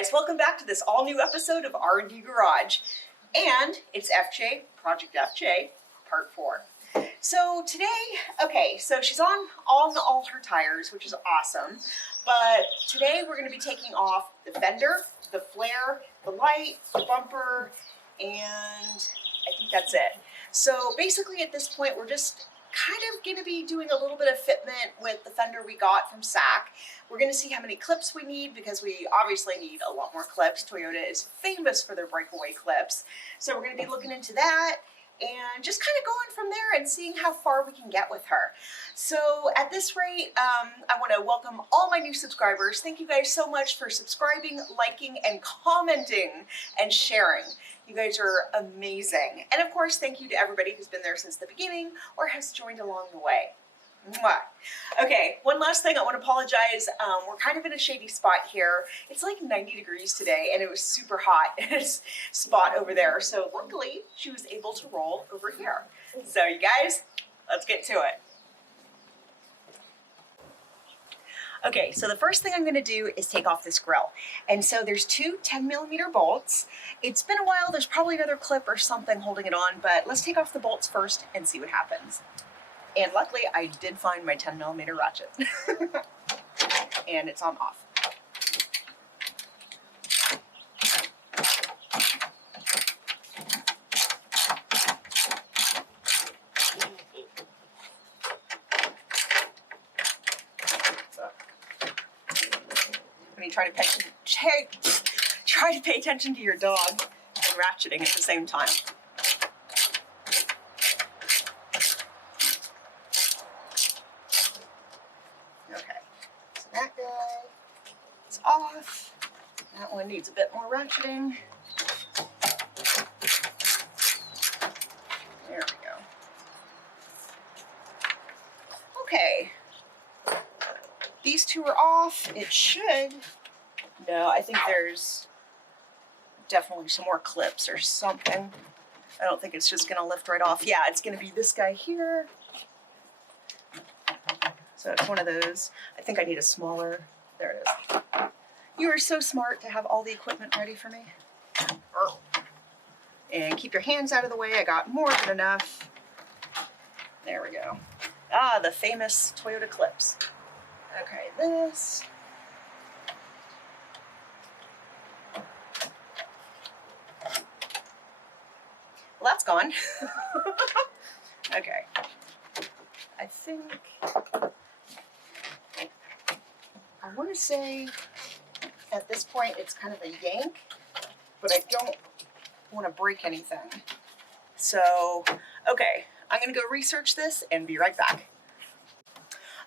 guys, welcome back to this all new episode of R&D Garage. And it's FJ, Project FJ, part 4. So today, so she's on all her tires, which is awesome. But today we're going to be taking off the fender, the flare, the light, the bumper, and I think that's it. So basically at this point we're just kind of going to be doing a little bit of fitment with the fender we got from SAC. We're going to see how many clips we need because we obviously need a lot more clips. Toyota is famous for their breakaway clips. So we're going to be looking into that and just kind of going from there and seeing how far we can get with her. So at this rate, I want to welcome all my new subscribers. Thank you guys so much for subscribing, liking, and commenting and sharing. You guys are amazing. And of course, thank you to everybody who's been there since the beginning or has joined along the way. Mwah. Okay, one last thing, I want to apologize. We're kind of in a shady spot here. It's like 90 degrees today and it was super hot in this spot over there. So luckily she was able to roll over here. So you guys, let's get to it. Okay, so the first thing I'm going to do is take off this grill. And so there's two 10mm bolts. It's been a while, there's probably another clip or something holding it on, but let's take off the bolts first and see what happens. And luckily I did find my 10mm ratchet. And it's on off. When you try to pay attention to your dog and ratcheting at the same time. Okay, so that guy is off. That one needs a bit more ratcheting. There we go. Okay. These two are off. It should. No, I think there's definitely some more clips or something. I don't think it's just going to lift right off. Yeah, it's going to be this guy here. So it's one of those. I think I need a smaller. There it is. You are so smart to have all the equipment ready for me. And keep your hands out of the way. I got more than enough. There we go. Ah, the famous Toyota clips. Okay, this. Well, that's gone. Okay. I think, I want to say at this point it's kind of a yank, but I don't want to break anything. So, okay, I'm going to go research this and be right back.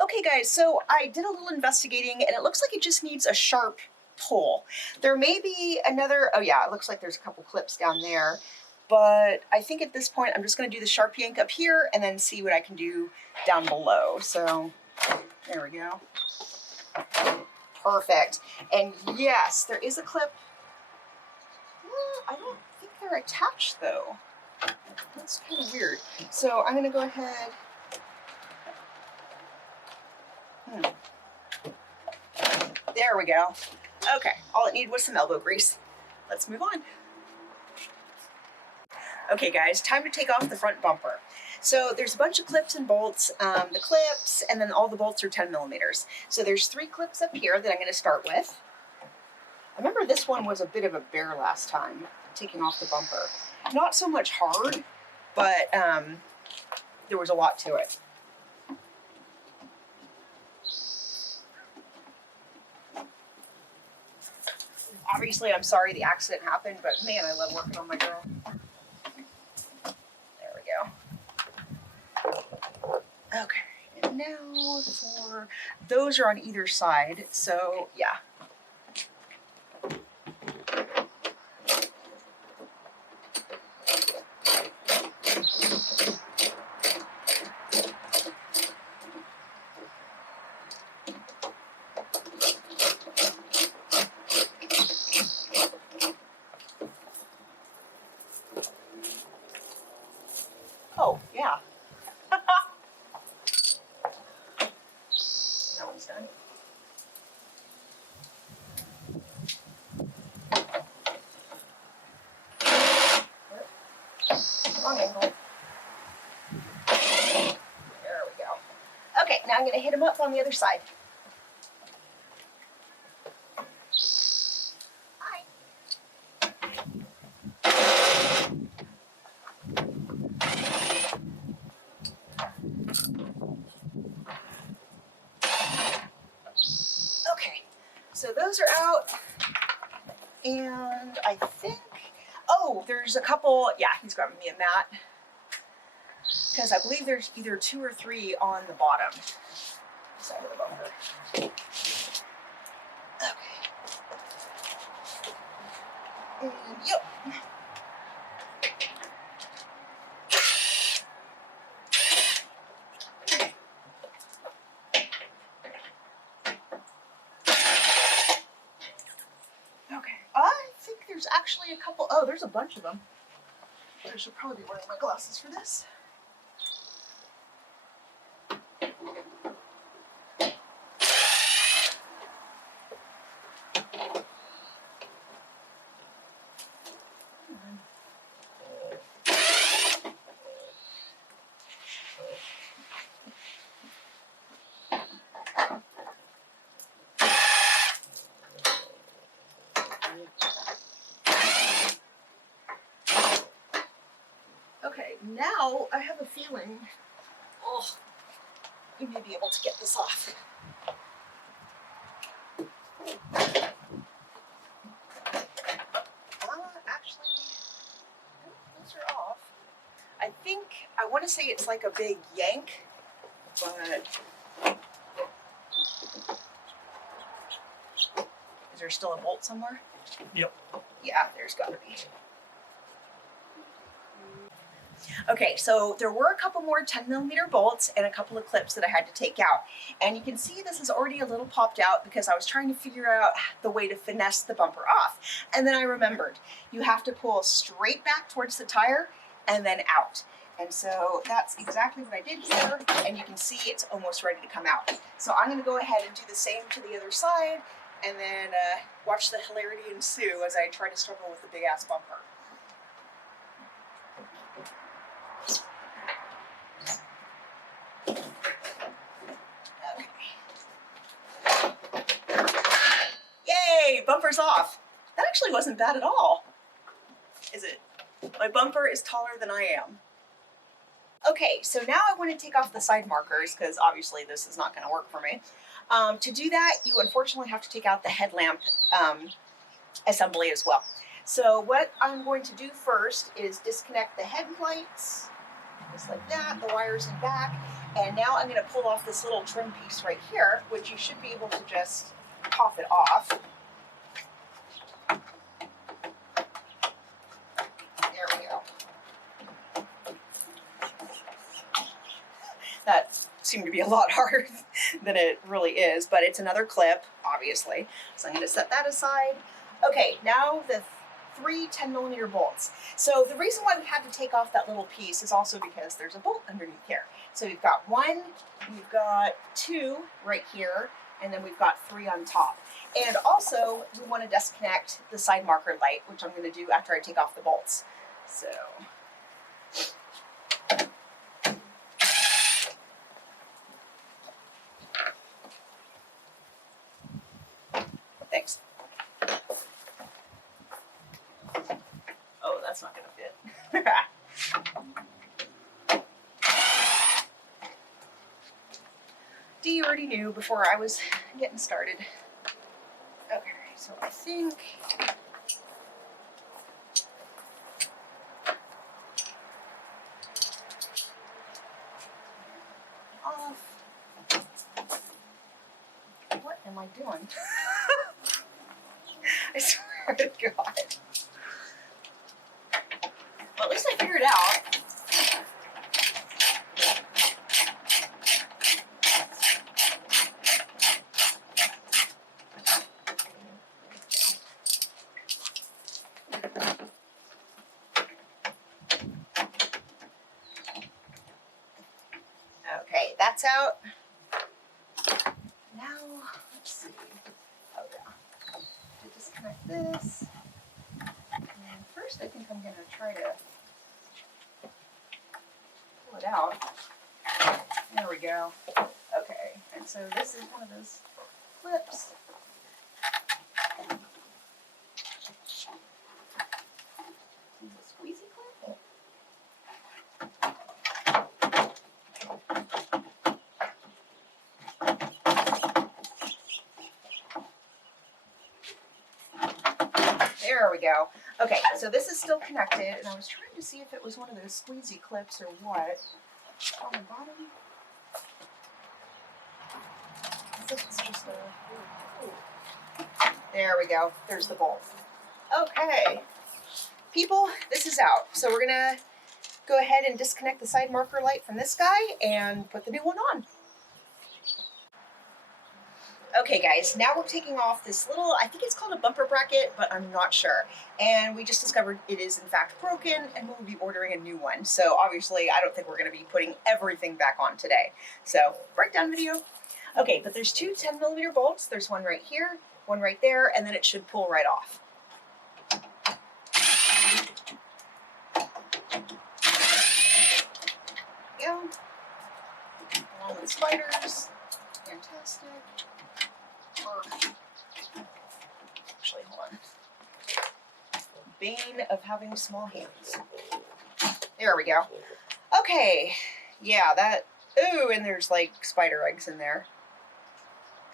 Okay guys, so I did a little investigating and it looks like it just needs a sharp pull. There may be another, oh yeah, it looks like there's a couple clips down there, but I think at this point I'm just going to do the sharp yank up here and then see what I can do down below. So there we go. Perfect. And yes, there is a clip. I don't think they're attached though. That's kind of weird. So I'm going to go ahead. There we go. Okay, all it needed was some elbow grease. Let's move on. Okay guys, time to take off the front bumper. So there's a bunch of clips and bolts, the clips, and then all the bolts are 10mm. So there's 3 clips up here that I'm going to start with. I remember this one was a bit of a bear last time, taking off the bumper. Not so much hard, but there was a lot to it. Obviously, I'm sorry the accident happened, but man, I love working on my girl. There we go. Okay, and now for, those are on either side, so yeah. Oh, yeah. That one's done. now I'm going to hit them up on the other side. Hi. Okay, so those are out, and I think, oh, there's a couple, yeah, he's grabbing me a mat, because I believe there's either 2 or 3 on the bottom side of the bumper. Okay. And yep. Okay, I think there's actually a couple, oh, there's a bunch of them. I should probably be wearing my glasses for this. Okay, now I have a feeling, oh, we may be able to get this off. Actually, those are off. I think, I want to say it's like a big yank, but is there still a bolt somewhere? Yep. Yeah, there's gotta be. Okay, so there were a couple more 10mm bolts and a couple of clips that I had to take out. And you can see this is already a little popped out because I was trying to figure out the way to finesse the bumper off. And then I remembered, you have to pull straight back towards the tire and then out. And so that's exactly what I did here, and you can see it's almost ready to come out. So I'm gonna go ahead and do the same to the other side, and then watch the hilarity ensue as I try to struggle with the big ass bumper. Yay, bumper's off. That actually wasn't bad at all, is it? My bumper is taller than I am. Okay, so now I want to take off the side markers because obviously this is not going to work for me. To do that, you unfortunately have to take out the headlamp assembly as well. So what I'm going to do first is disconnect the headlights, just like that, the wires in back, and now I'm going to pull off this little trim piece right here, which you should be able to just pop it off. There we go. That seemed to be a lot harder than it really is, but it's another clip, obviously. So I'm going to set that aside. Okay, now the 3 10mm bolts. So the reason why we had to take off that little piece is also because there's a bolt underneath here. So we've got 1, we've got 2 right here, and then we've got 3 on top. And also, we want to disconnect the side marker light, which I'm going to do after I take off the bolts. So... Thanks. Oh, that's not going to fit. D, you already knew before I was getting started. Okay, so I think... off. What am I doing? I swear to God. Well, at least I figured it out. Okay, that's out. Now, let's see. Oh yeah. To disconnect this. And first I think I'm going to try to pull it out. There we go. Okay. so this is one of those clips. Is it a squeezy clip? There we go. Okay, so this is still connected, and I was trying to see if it was one of those squeezy clips or what. On the bottom, I think it's just a... There we go. There's the bolt. Okay. People, this is out. So we're going to go ahead and disconnect the side marker light from this guy and put the new one on. Okay guys, now we're taking off this little, I think it's called a bumper bracket, but I'm not sure. And we just discovered it is in fact broken and we'll be ordering a new one. So obviously I don't think we're gonna be putting everything back on today. So breakdown video. Okay, but there's two 10mm bolts. There's one right here, one right there, and then it should pull right off. There we go. Along with spiders. Fantastic. Actually, hold on. Bane of having small hands. There we go. Okay. Yeah, that... Ooh, and there's like spider eggs in there.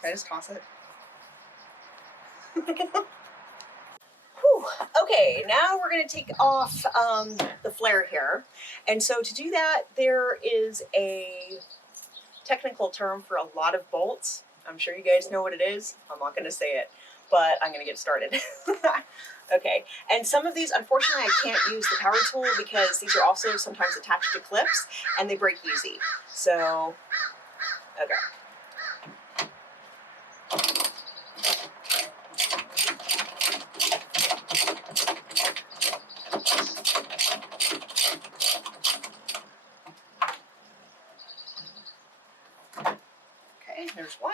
Can I just toss it? Whew. Okay, now we're going to take off the flare here. And so to do that, there is a technical term for a lot of bolts. I'm sure you guys know what it is. I'm not going to say it, but I'm going to get started. Okay, and some of these, unfortunately, I can't use the power tool because these are also sometimes attached to clips and they break easy. So, okay. Okay, there's one.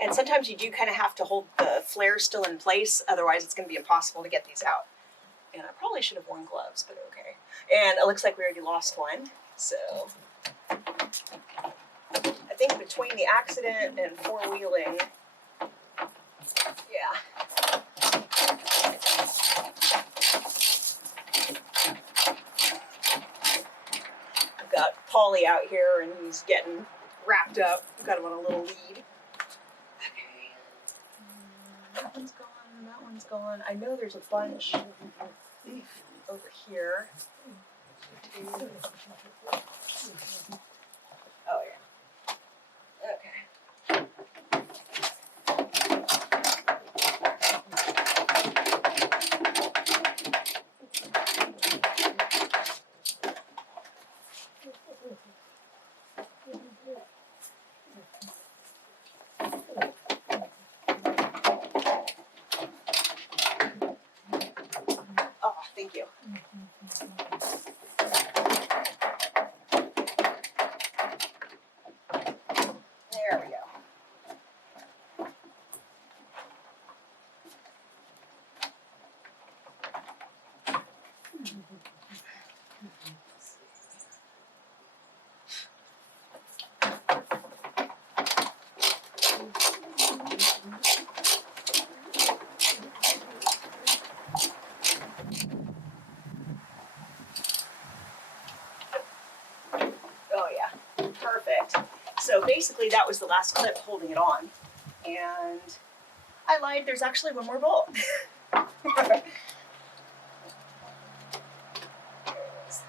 And sometimes you do kind of have to hold the flare still in place, otherwise it's going to be impossible to get these out. And I probably should have worn gloves, but okay. And it looks like we already lost one, so I think between the accident and four-wheeling, yeah. I've got Polly out here and he's getting wrapped up. I've got him on a little lead. Okay. That one's gone, that one's gone. I know there's a bunch over here. Oh yeah. Okay. Oh, thank you. There we go. Oh yeah, perfect. So basically that was the last clip holding it on. And I lied, there's actually one more bolt. Where is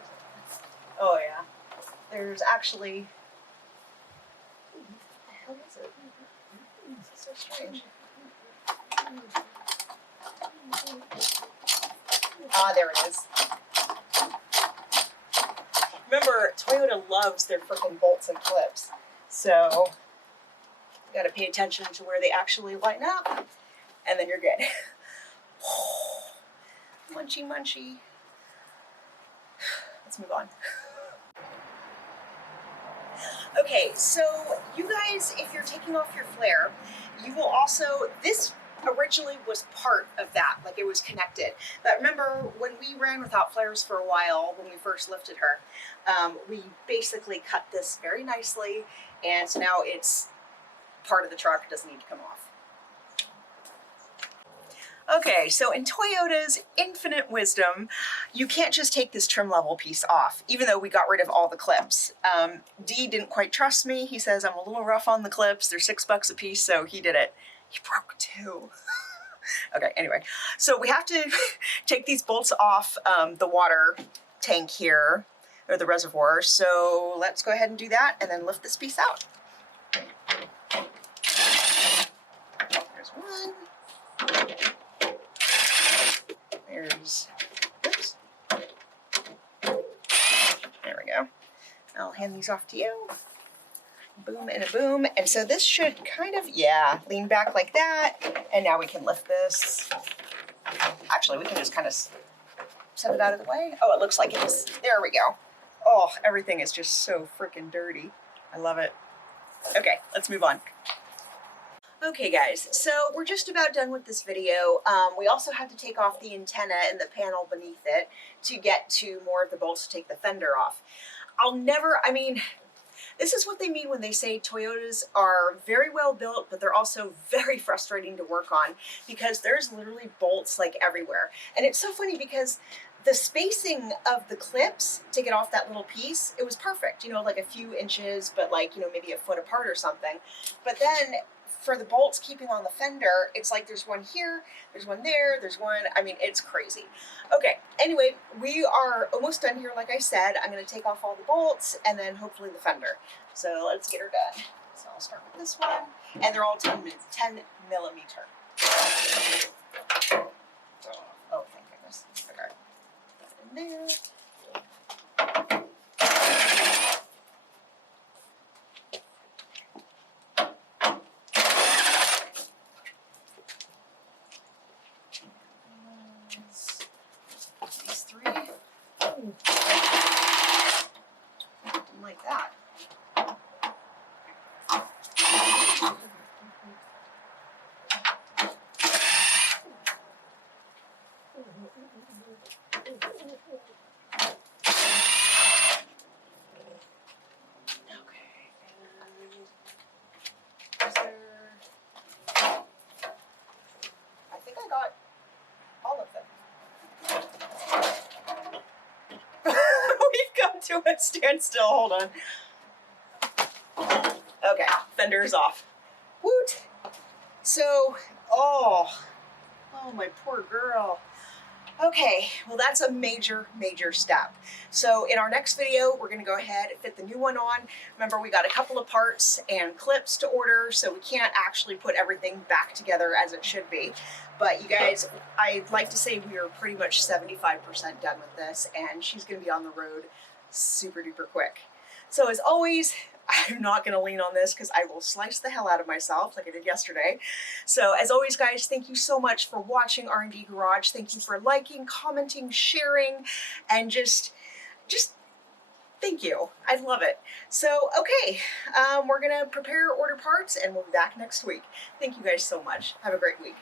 it? Oh yeah, there's actually, what the hell is it? This is so strange. Ah, there it is. Remember, Toyota loves their frickin' bolts and clips, so you gotta pay attention to where they actually line up, and then you're good. Munchy, munchy. Let's move on. Okay, so you guys, if you're taking off your flare, you will also, this originally was part of that, like it was connected. But remember when we ran without flares for a while, when we first lifted her, we basically cut this very nicely, and so now it's part of the truck, it doesn't need to come off. Okay, so in Toyota's infinite wisdom, you can't just take this trim level piece off, even though we got rid of all the clips. D didn't quite trust me. He says I'm a little rough on the clips. They're $6 a piece, so he did it. He broke 2. Okay, anyway, so we have to take these bolts off the water tank here, or the reservoir. So let's go ahead and do that and then lift this piece out. There's one. There's, oops. There we go. I'll hand these off to you. Boom and a boom. And so this should kind of, yeah, lean back like that. And now we can lift this. Actually, we can just kind of set it out of the way. Oh, it looks like it is. There we go. Oh, everything is just so freaking dirty. I love it. Okay, let's move on. Okay guys, so we're just about done with this video. We also had to take off the antenna and the panel beneath it to get to more of the bolts to take the fender off. This is what they mean when they say Toyotas are very well built, but they're also very frustrating to work on because there's literally bolts like everywhere. And it's so funny because the spacing of the clips to get off that little piece, it was perfect, you know, like a few inches, but like, you know, maybe a foot apart or something. But then for the bolts keeping on the fender, it's like there's one here, there's one there, there's one, I mean, it's crazy. Okay, anyway, we are almost done here, like I said. I'm gonna take off all the bolts and then hopefully the fender. So let's get her done. So I'll start with this one, and they're all 10 millimeter. Oh, thank goodness. Okay, put it in there. These 3. Oh. Didn't like that. To a standstill. Hold on. Okay, fender is off. Woot! So, oh my poor girl. Okay, well that's a major step. So in our next video, we're gonna go ahead and fit the new one on. Remember, we got a couple of parts and clips to order, so we can't actually put everything back together as it should be. But you guys, I'd like to say we are pretty much 75% done with this, and she's gonna be on the road super duper quick. So as always, I'm not going to lean on this because I will slice the hell out of myself like I did yesterday. So as always, guys, thank you so much for watching R&D Garage. Thank you for liking, commenting, sharing, and just thank you. I love it. So, okay, we're going to prepare, order parts, and we'll be back next week. Thank you guys so much. Have a great week.